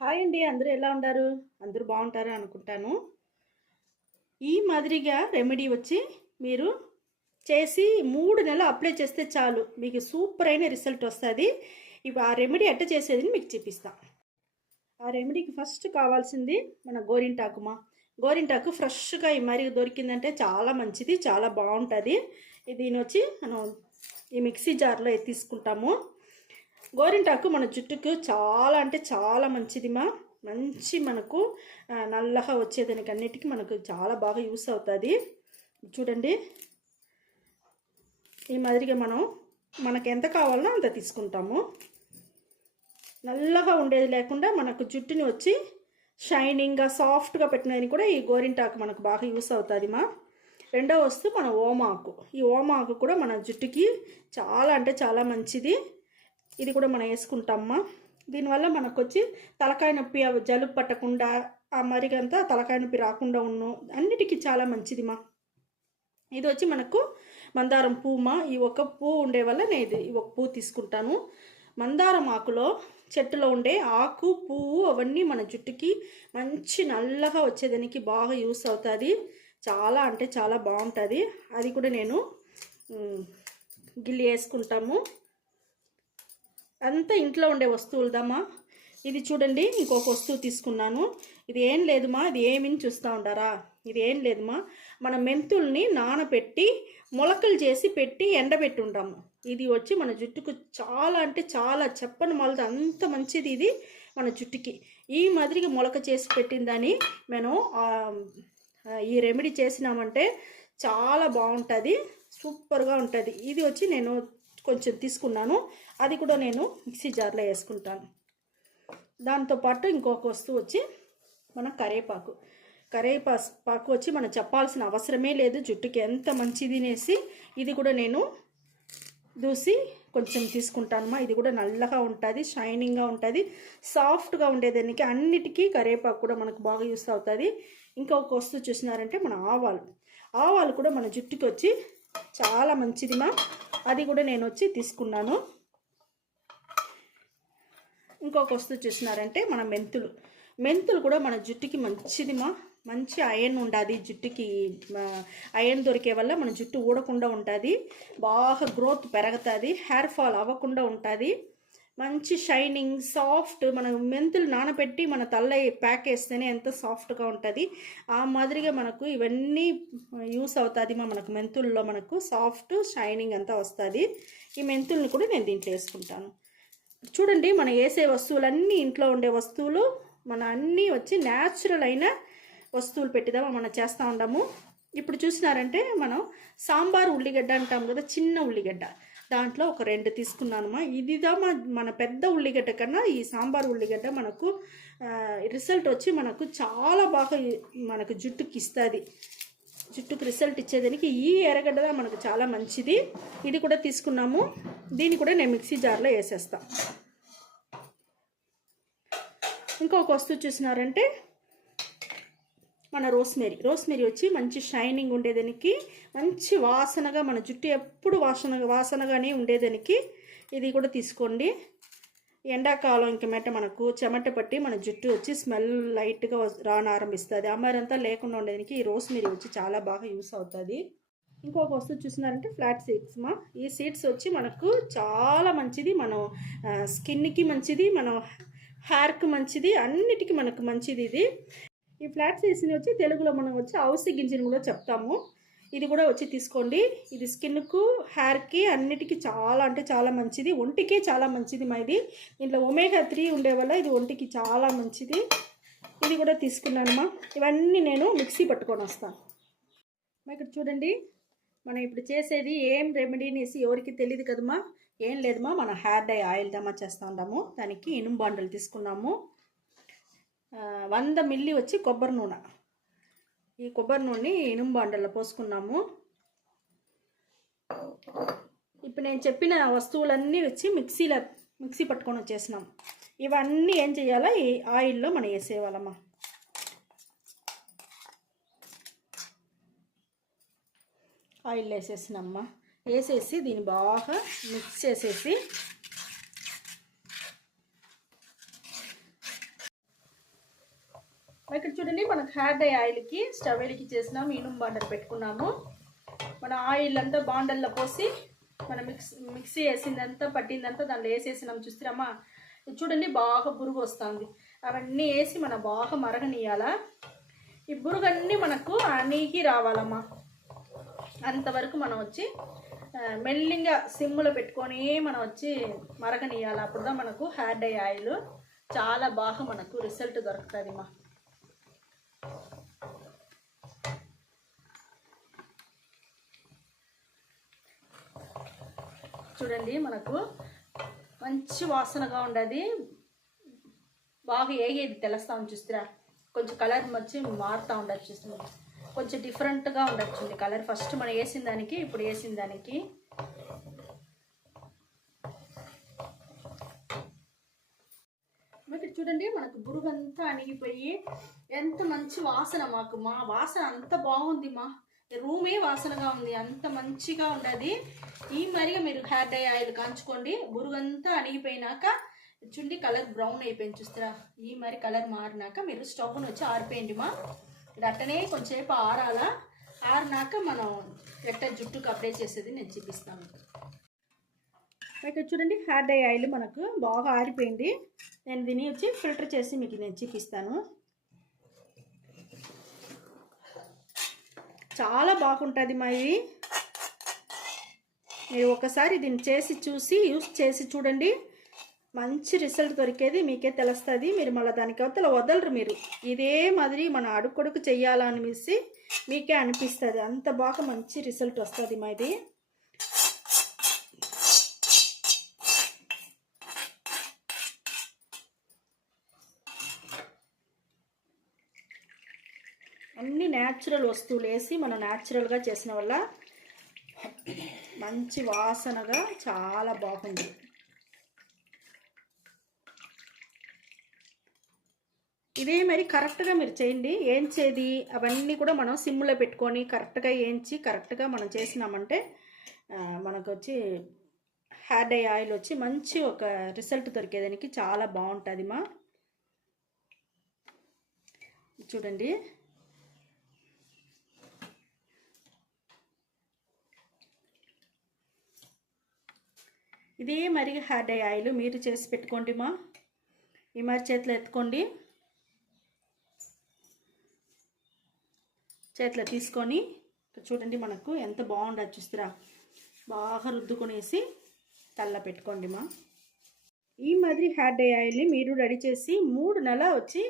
Hi అండి. అందరూ ఎలా ఉన్నారు? అందరూ బాగుంటారు అనుకుంటాను. ఈ మాదిరిగా రెమెడీ వచ్చి మీరు చేసి 3 నెలలు అప్లై చేస్తే చాలు మీకు సూపర్ అయిన రిజల్ట్ వస్తుంది. ఇప్పుడు ఆ రెమెడీ ఎట్ట చేసేదని మీకు చూపిస్తా. ఆ రెమెడీకి ఫస్ట్ కావాల్సింది మన గోరింటాకుమా. గోరింటాకు ఫ్రెష్గా ఈ మరి దొరికిందంటే చాలా మంచిది, చాలా బాగుంటుంది. దీని వచ్చి మనం ఈ మిక్సీ జార్లో తీసుకుంటాము. గోరింటాకు మన జుట్టుకు చాలా అంటే చాలా మంచిదిమా. మంచి మనకు నల్లగా వచ్చేదానికి అన్నిటికీ మనకు చాలా బాగా యూస్ అవుతుంది. చూడండి, ఈ మాదిరిగా మనకు ఎంత కావాలనో అంత తీసుకుంటాము. నల్లగా ఉండేది లేకుండా మనకు జుట్టుని వచ్చి షైనింగ్గా సాఫ్ట్గా పెట్టినది కూడా ఈ గోరింటాకు మనకు బాగా యూస్ అవుతుంది మా. రెండో వస్తువు మన ఓమాకు. ఈ ఓమాకు కూడా మన జుట్టుకి చాలా అంటే చాలా మంచిది. ఇది కూడా మనం వేసుకుంటామమ్మా. దీనివల్ల మనకు వచ్చి తలకాయ నొప్పి జలుబు పట్టకుండా ఆ మరిగంతా తలకాయ నొప్పి రాకుండా ఉన్ను అన్నిటికీ చాలా మంచిదిమా. ఇది వచ్చి మనకు మందారం పువ్వుమా. ఈ ఒక పువ్వు ఉండే వల్ల నేను ఈ ఒక పువ్వు తీసుకుంటాను. మందారం ఆకులో చెట్టులో ఉండే ఆకు పువ్వు అవన్నీ మన జుట్టుకి మంచి నల్లగా వచ్చేదానికి బాగా యూస్ అవుతుంది. చాలా అంటే చాలా బాగుంటుంది. అది కూడా నేను గిల్లి వేసుకుంటాము. అంతా ఇంట్లో ఉండే వస్తువులదమ్మా. ఇది చూడండి, ఇంకొక వస్తువు తీసుకున్నాను. ఇది ఏం లేదుమా, ఇది ఏమిని చూస్తూ ఉంటారా? ఇది ఏం లేదుమా, మన మెంతుల్ని నానబెట్టి మొలకలు చేసి పెట్టి ఎండబెట్టి ఉంటాము. ఇది వచ్చి మన జుట్టుకు చాలా అంటే చాలా చెప్పని మొలక అంత మంచిది ఇది మన జుట్టుకి. ఈ మాదిరిగా మొలక చేసి పెట్టిందని మనం ఈ రెమెడీ చేసినామంటే చాలా బాగుంటుంది, సూపర్గా ఉంటుంది. ఇది వచ్చి నేను కొంచెం తీసుకున్నాను. అది కూడా నేను మిక్సీ జార్లో వేసుకుంటాను. దాంతోపాటు ఇంకొక వస్తువు వచ్చి మన కరివేపాకు. కరివేపాకు వచ్చి మనం చెప్పాల్సిన అవసరమే లేదు, జుట్టుకి ఎంత మంచిది అనేసి. ఇది కూడా నేను దూసి కొంచెం తీసుకుంటానమ్మా. ఇది కూడా నల్లగా ఉంటుంది, షైనింగ్గా ఉంటుంది, సాఫ్ట్గా ఉండేదానికి అన్నిటికీ కరివేపాకు కూడా మనకు బాగా యూస్ అవుతుంది. ఇంకొక వస్తువు చూసినారంటే మన ఆవాలు. ఆవాలు కూడా మన జుట్టుకి వచ్చి చాలా మంచిదిమా. అది కూడా నేను వచ్చి తీసుకున్నాను. ఇంకొక వస్తువు చూసినారంటే మన మెంతులు. మెంతులు కూడా మన జుట్టుకి మంచిదిమా. మంచి ఐరన్ ఉంటుంది జుట్టుకి. ఐరన్ దొరికే వల్ల మన జుట్టు ఊడకుండా ఉంటుంది, బాగా గ్రోత్ పెరుగుతుంది, హెయిర్ ఫాల్ అవ్వకుండా ఉంటుంది, మంచి షైనింగ్ సాఫ్ట్. మన మెంతులు నానబెట్టి మన తల్ల ప్యాక్ వేస్తేనే ఎంత సాఫ్ట్గా ఉంటుంది. ఆ మాదిరిగా మనకు ఇవన్నీ యూస్ అవుతుంది. మనకు మెంతుల్లో మనకు సాఫ్ట్ షైనింగ్ అంతా వస్తుంది. ఈ మెంతుల్ని కూడా నేను దీంట్లో వేసుకుంటాను. చూడండి, మనం వేసే వస్తువులన్నీ ఇంట్లో ఉండే వస్తువులు మన అన్నీ వచ్చి న్యాచురల్ అయిన వస్తువులు పెట్టిదామా మనం చేస్తూ ఉంటాము. ఇప్పుడు చూసినారంటే మనం సాంబార్ ఉల్లిగడ్డ అంటాం కదా, చిన్న ఉల్లిగడ్డ, దాంట్లో ఒక 2 తీసుకున్నానమ్మా. ఇదిదా మన పెద్ద ఉల్లిగడ్డ కన్నా ఈ సాంబార్ ఉల్లిగడ్డ మనకు రిజల్ట్ వచ్చి మనకు చాలా బాగా మనకు జుట్టుకి ఇస్తుంది. జుట్టుకు రిజల్ట్ ఇచ్చేదానికి ఈ ఎర్రగడ్డ మనకు చాలా మంచిది. ఇది కూడా తీసుకున్నాము. దీన్ని కూడా నేను మిక్సీ జార్లో వేసేస్తాను. ఇంకొక వస్తువు చూసినారంటే మన రోస్మెరీ వచ్చి మంచి షైనింగ్ ఉండేదానికి, మంచి వాసనగా మన జుట్టు ఎప్పుడు వాసనగానే ఉండేదానికి ఇది కూడా తీసుకోండి. ఎండాకాలం ఇంక మెట్ట మనకు చెమట పట్టి మన జుట్టు వచ్చి స్మెల్ లైట్గా రానారంభిస్తుంది. అమ్మారంతా లేకుండా ఉండేదానికి ఈ రోస్మెరీ వచ్చి చాలా బాగా యూస్ అవుతుంది. ఇంకొక వస్తువు చూసినారంటే ఫ్లాట్ సీడ్స్ మా. ఈ సీడ్స్ వచ్చి మనకు చాలా మంచిది, మనం స్కిన్కి మంచిది, మనం హెయిర్కి మంచిది, అన్నిటికీ మనకు మంచిది ఇది. ఈ ఫ్లాట్ సీడ్స్ని వచ్చి తెలుగులో మనం వచ్చి అవిసె గింజని కూడా చెప్తాము. ఇది కూడా వచ్చి తీసుకోండి. ఇది స్కిన్కు హెయిర్కి అన్నిటికీ చాలా అంటే చాలా మంచిది, ఒంటికి చాలా మంచిది మా. ఇది దీంట్లో ఒమేగా 3 ఉండే వల్ల ఇది ఒంటికి చాలా మంచిది. ఇది కూడా తీసుకున్నానమ్మా. ఇవన్నీ నేను మిక్సీ పట్టుకొని వస్తాను. ఇక్కడ చూడండి, మనం ఇప్పుడు చేసేది ఏం రెమెడీ అనేసి ఎవరికి తెలియదు కదమ్మా. ఏం లేదమ్మా, మన హెయిర్ డై ఆయిల్ దమ్మా చేస్తూ ఉంటాము. దానికి ఇనుము బాండలు తీసుకున్నాము. 100 మిల్లీ వచ్చి కొబ్బరి నూనె. ఈ కొబ్బరి నూనెని ఇనుము బాండల్లో పోసుకున్నాము. ఇప్పుడు నేను చెప్పిన వస్తువులన్నీ వచ్చి మిక్సీ పట్టుకొని వచ్చేసినాం. ఇవన్నీ ఏం చేయాలా, ఈ ఆయిల్లో మనం వేసేవాళ్ళమ్మా. ఆయిల్ వేసేసినమ్మా. వేసేసి దీన్ని బాగా మిక్స్ చేసేసి ఇక్కడ చూడండి మనకు హెయిర్ డై ఆయిల్కి స్టవ్ వెలికి చేసినాము, ఇనుము బాండలు పెట్టుకున్నాము. మన ఆయిల్ అంతా బాండల్లో పోసి మన మిక్సీ వేసిందంతా పట్టిందంతా దాంట్లో వేసేసినాం. చూస్తారమ్మా చూడండి బాగా బురుగు వస్తుంది. అవన్నీ వేసి మనం బాగా మరగనీయాల. ఈ బురుగు అన్నీ మనకు అణిగి రావాలమ్మా. అంతవరకు మనం వచ్చి మెల్లిగా సిమ్లో పెట్టుకొని మనం వచ్చి మరగనీయాలి. అప్పుడుదా మనకు హెయిర్ డై ఆయిల్ చాలా బాగా మనకు రిజల్ట్ దొరుకుతుంది మా. చూడండి మనకు మంచి వాసనగా ఉండదు. బాగా ఏగేది తెలుస్తామని చూస్తారా. కొంచెం కలర్ వచ్చి మారుతూ ఉండదు. చూస్తున్నా కొంచెం డిఫరెంట్గా ఉండొచ్చు కలర్. ఫస్ట్ మనం వేసిన దానికి ఇప్పుడు వేసిన దానికి ఇక్కడ చూడండి మనకు బురుగంతా అణిగిపోయి ఎంత మంచి వాసన. మాకు మా వాసన అంత బాగుంది. మా రూమే వాసనగా ఉంది. అంత మంచిగా ఉండదు. ఈ మరిగా మీరు హెయిర్ డై ఆయిల్ కాంచుకోండి. బురుగంతా అణిగిపోయినాక చూడండి కలర్ బ్రౌన్ అయిపోయింది. చూస్తారా. ఈ మరి కలర్ మారినాక మీరు స్టవ్ను వచ్చి ఆరిపోయండి మా. ఇది అట్టనే కొంచెంసేపు ఆరాలా. ఆరినాక మనం ఎట్ట జుట్టుకు అప్లై చేసేది నేను చూపిస్తాను. ఇక్కడ చూడండి హెయిర్ డై ఆయిల్ మనకు బాగా ఆరిపోయింది. నేను దీన్ని వచ్చి ఫిల్టర్ చేసి మీకు నేను చూపిస్తాను. చాలా బాగుంటుంది మా. ఇది మీరు ఒకసారి దీన్ని చేసి చూసి యూస్ చేసి చూడండి. మంచి రిజల్ట్ దొరికేది మీకే తెలుస్తుంది. మీరు మళ్ళీ దానికి అవతల వదలరు. మీరు ఇదే మాదిరి మన అడుక్కొడుకు చెయ్యాలనిపిసి మీకే అనిపిస్తుంది. అంత బాగా మంచి రిజల్ట్ వస్తుంది మా. ఇది అన్ని న్యాచురల్ వస్తువులు వేసి మనం న్యాచురల్గా చేసిన వల్ల మంచి వాసనగా చాలా బాగుంది. ఇదే మరి కరెక్ట్గా మీరు చేయండి. ఏంచేది అవన్నీ కూడా మనం సిమ్లో పెట్టుకొని కరెక్ట్గా ఏంచి కరెక్ట్గా మనం చేసినామంటే మనకు వచ్చి హెయిర్ డై ఆయిల్ వచ్చి మంచి ఒక రిజల్ట్ దొరికేదానికి చాలా బాగుంటుంది మా. చూడండి ఇదే మరి హెయిర్ డై ఆయిల్ మీరు చేసి పెట్టుకోండి మా. ఈ మరి చేతిలో ఎత్తుకోండి. చేతిలో తీసుకొని చూడండి మనకు ఎంత బాగుండదు. చూస్తారా. బాగా రుద్దుకొనేసి తల్ల పెట్టుకోండి మా. ఈ మాదిరి హెయిర్ డై ఆయిల్ని మీరు రెడీ చేసి 3 నెలలు వచ్చి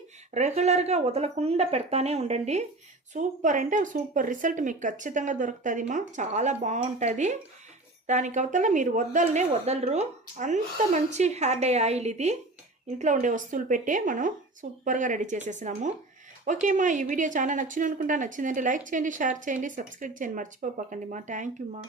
రెగ్యులర్గా వదలకుండా పెడతానే ఉండండి. సూపర్ అంటే సూపర్ రిజల్ట్ మీకు ఖచ్చితంగా దొరుకుతుంది మా. చాలా బాగుంటుంది. దానికి అవతల మీరు వదలరు. అంత మంచి హెయిర్ డై ఆయిల్ ఇది. ఇంట్లో ఉండే వస్తువులు పెట్టే మనం సూపర్గా రెడీ చేసేసినాము. ఓకే మా. ఈ వీడియో చాలా నచ్చింది అనుకుంటా. నచ్చిందంటే లైక్ చేయండి, షేర్ చేయండి, సబ్స్క్రైబ్ చేయండి మర్చిపోకండి మా. థ్యాంక్ యూ మా.